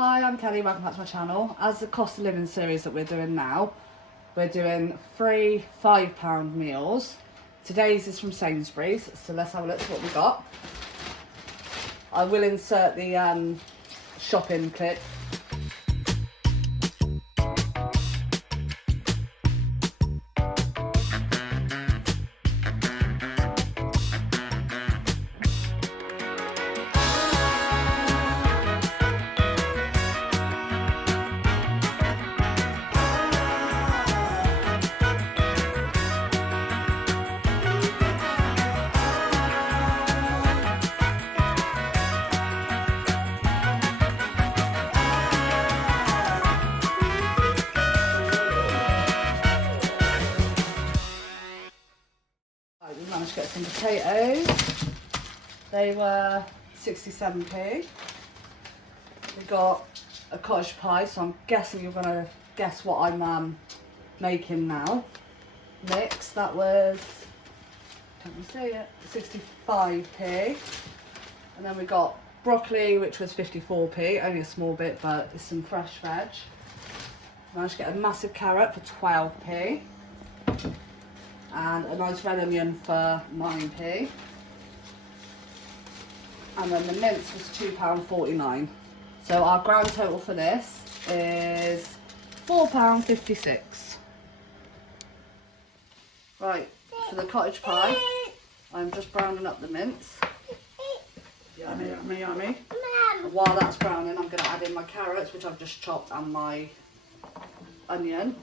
Hi, I'm Kelly, welcome back to my channel. As the cost of living series that we're doing now, we're doing 3 £5 meals. Today's is from Sainsbury's, so let's have a look at what we got. I will insert the shopping clip. We managed to get some potatoes. They were 67p. We got a cottage pie, so I'm guessing you're gonna guess what I'm making now. Mix, that was, can't you see it, 65p. And then we got broccoli, which was 54p, only a small bit, but it's some fresh veg. Managed to get a massive carrot for 12p. And a nice red onion for 9p. And then the mince was £2.49. So our grand total for this is £4.56. Right, for the cottage pie, I'm just browning up the mince. Yummy, yummy, yummy. And while that's browning, I'm going to add in my carrots, which I've just chopped, and my onion.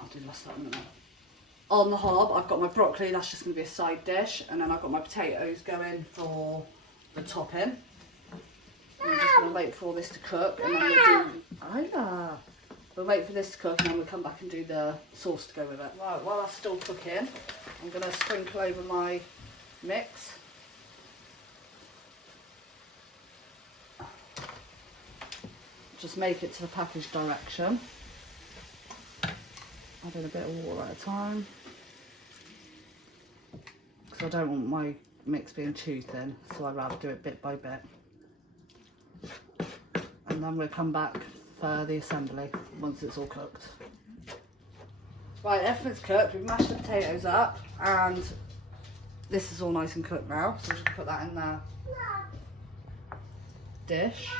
I'll do less that in a minute. On the hob, I've got my broccoli, that's just going to be a side dish, and then I've got my potatoes going for the topping. And I'm just going to wait for all this to cook, and then we'll wait for this to cook, and then we'll come back and do the sauce to go with it. Right, while that's still cooking, I'm going to sprinkle over my mix. Just make it to the package direction. Adding a bit of water at a time, because I don't want my mix being too thin, so I'd rather do it bit by bit. And then we'll come back for the assembly once it's all cooked. Right, everything's cooked, we've mashed the potatoes up, and this is all nice and cooked now, so I'm just going to put that in the dish.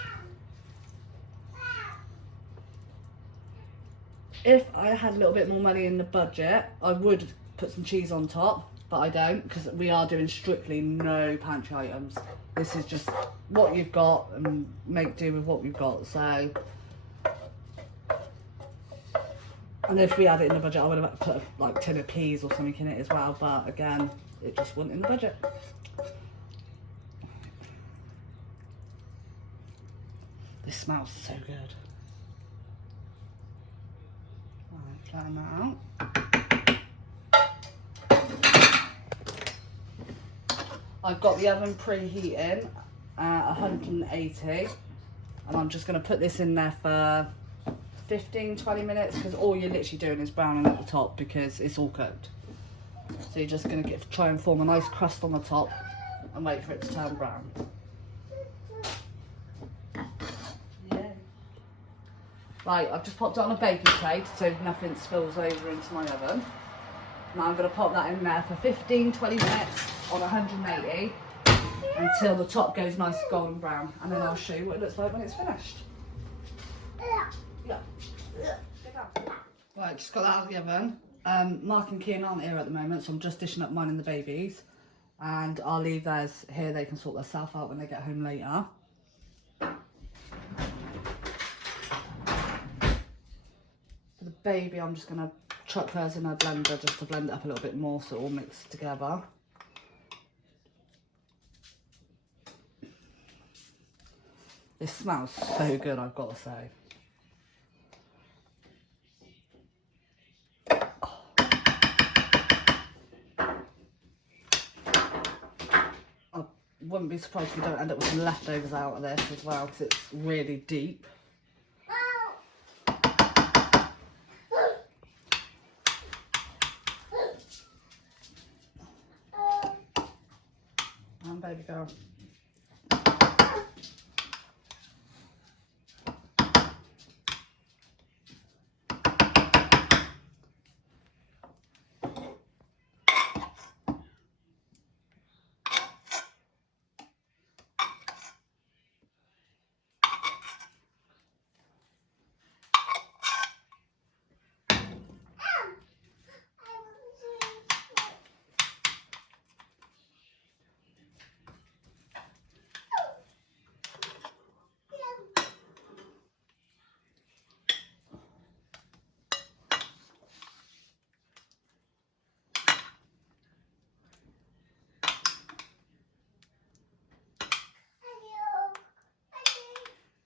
If I had a little bit more money in the budget, I would put some cheese on top, but I don't, because we are doing strictly no pantry items. This is just what you've got and make do with what we've got. So, and if we had it in the budget, I would have put like a tin of peas or something in it as well, but again, it just wasn't in the budget. This smells so good. Flatten that out. I've got the oven preheating at 180, and I'm just going to put this in there for 15-20 minutes, because all you're literally doing is browning at the top because it's all cooked. So you're just going to try and form a nice crust on the top and wait for it to turn brown. Right, I've just popped it on a baking tray so nothing spills over into my oven. Now I'm going to pop that in there for 15-20 minutes on 180 until the top goes nice golden brown, and then I'll show you what it looks like when it's finished. Yeah. Right, just got that out of the oven. Mark and Kian aren't here at the moment, so I'm just dishing up mine and the babies, and I'll leave theirs here. They can sort themselves out when they get home later. For the baby, I'm just going to chuck hers in a blender just to blend it up a little bit more so it all mixes together. This smells so good, I've got to say. I wouldn't be surprised if we don't end up with some leftovers out of this as well, because it's really deep. Baby girl.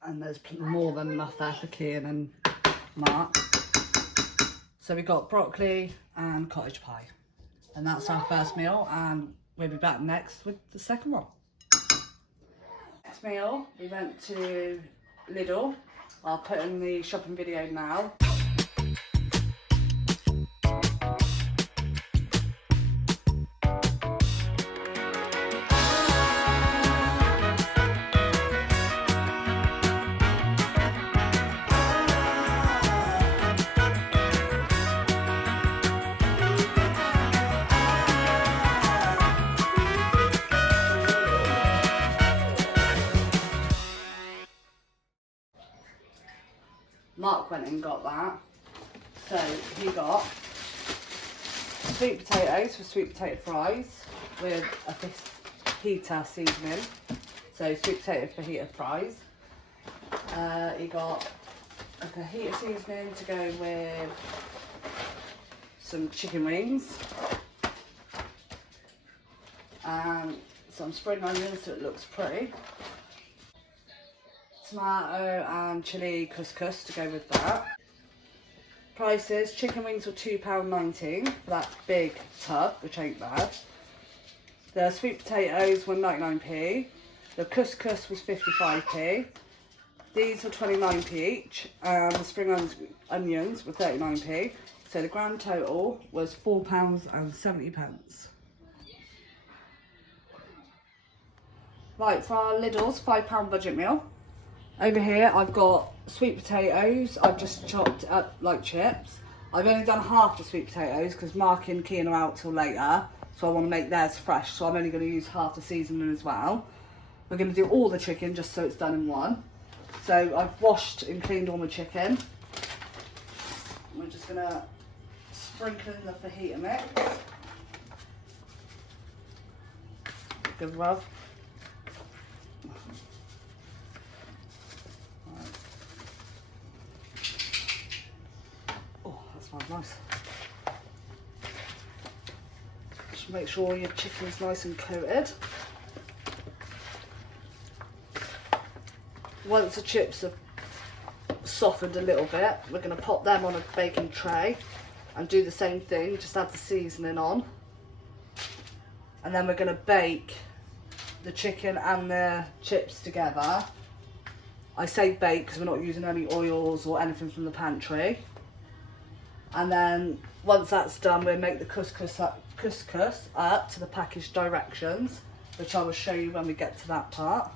And there's more than enough there for Kian and Mark. So we got broccoli and cottage pie. And that's our first meal, and we'll be back next with the second one. Next meal, we went to Lidl. I'll put in the shopping video now. Mark went and got that. So he got sweet potatoes for sweet potato fries with a fajita seasoning. So sweet potato fajita fries. He got a fajita seasoning to go with some chicken wings and some spring onions so it looks pretty. Tomato and chilli couscous to go with that. Prices, chicken wings were £2.19 for that big tub, which ain't bad. The sweet potatoes were 99p. The couscous was 55p. These were 29p each, and the spring onions were 39p. So the grand total was £4.70. Right, for our Lidl's £5 budget meal. Over here I've got sweet potatoes. I've just chopped up like chips. I've only done half the sweet potatoes because Mark and Kian are out till later, so I want to make theirs fresh, so I'm only going to use half the seasoning as well. We're going to do all the chicken just so it's done in one. So I've washed and cleaned all my chicken. We're just going to sprinkle in the fajita mix. Good rub. Nice. Just make sure your chicken's nice and coated. Once the chips have softened a little bit, we're going to pop them on a baking tray and do the same thing, just add the seasoning on. And then we're going to bake the chicken and the chips together. I say bake because we're not using any oils or anything from the pantry. And then once that's done, we'll make the couscous up to the package directions, which I will show you when we get to that part.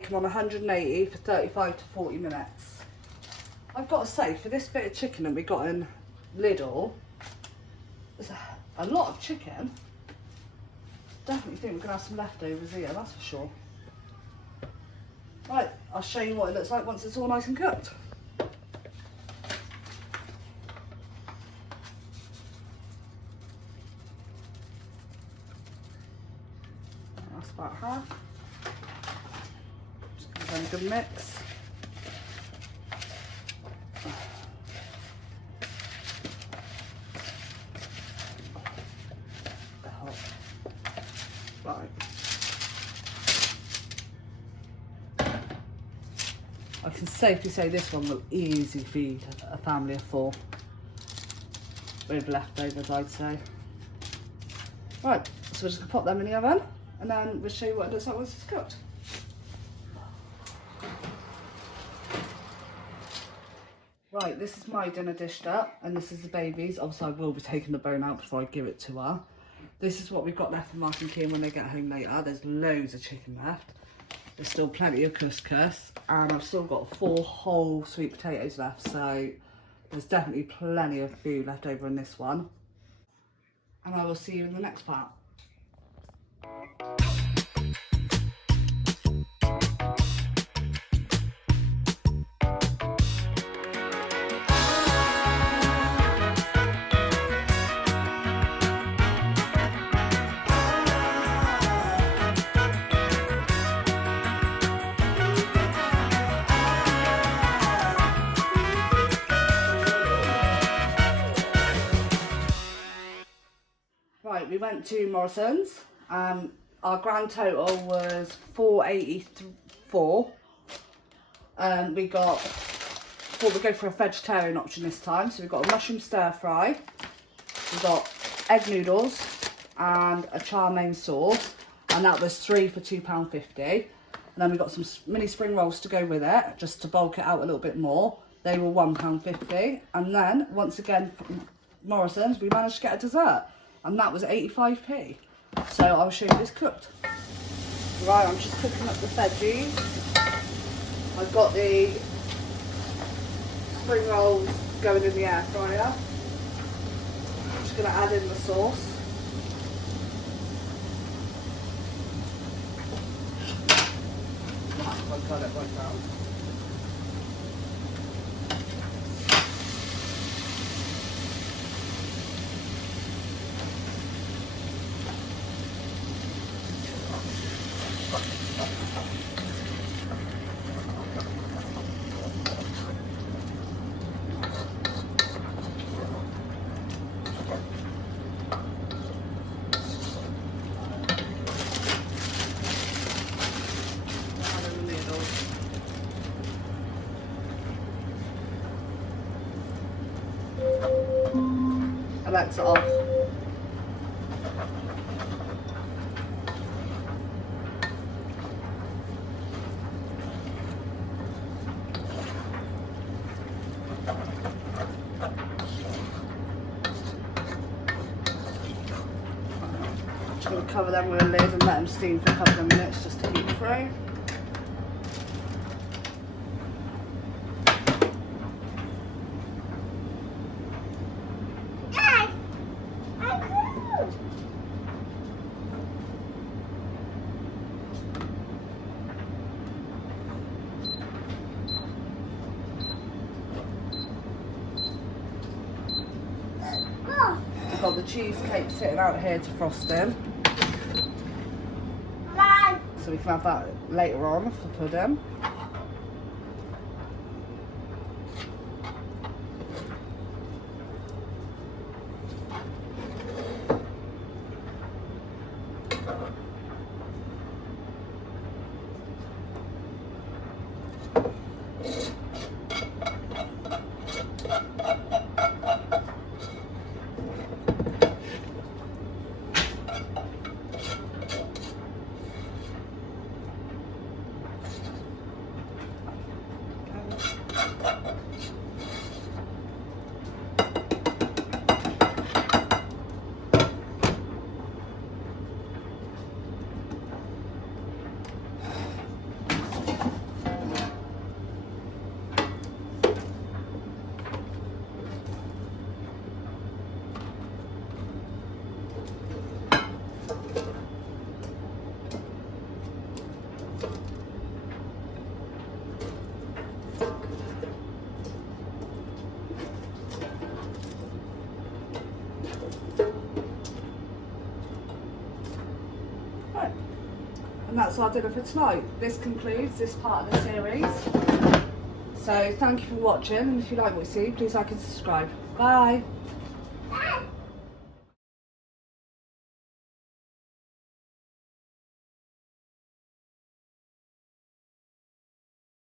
Come on 180 for 35 to 40 minutes. I've got to say, for this bit of chicken that we got in Lidl, there's a lot of chicken. Definitely think we're going to have some leftovers here, that's for sure. Right, I'll show you what it looks like once it's all nice and cooked. About half. Just give them a good mix. Right. I can safely say this one will easily feed a family of 4 with leftovers, I'd say. Right, so we're just gonna pop them in the oven. And then we'll show you what it looks like once it's cooked. Right, this is my dinner dished up, and this is the baby's. Obviously I will be taking the bone out before I give it to her. This is what we've got left for Mark and Kian when they get home later. There's loads of chicken left. There's still plenty of couscous, and I've still got 4 whole sweet potatoes left, so there's definitely plenty of food left over in this one. And I will see you in the next part. Right, we went to Morrison's. Our grand total was £4.83 4. We thought we'd go for a vegetarian option this time. So we've got a mushroom stir fry, we've got egg noodles and a chow mein sauce, and that was 3 for £2.50. And then we got some mini spring rolls to go with it, just to bulk it out a little bit more. They were £1.50. And then, once again, from Morrison's, we managed to get a dessert, and that was 85p. So I'll show you this cooked. Right, I'm just cooking up the veggies. I've got the spring rolls going in the air fryer. I'm just going to add in the sauce. I've got it right down. Alexa off. Just going to cover them with a lid and let them steam for a couple of minutes just to heat through. I've got the cheesecake sitting out here to frost in. So we can have that later on for pudding. And that's our dinner for tonight. This concludes this part of the series. So thank you for watching, and if you like what you see, please like and subscribe. Bye.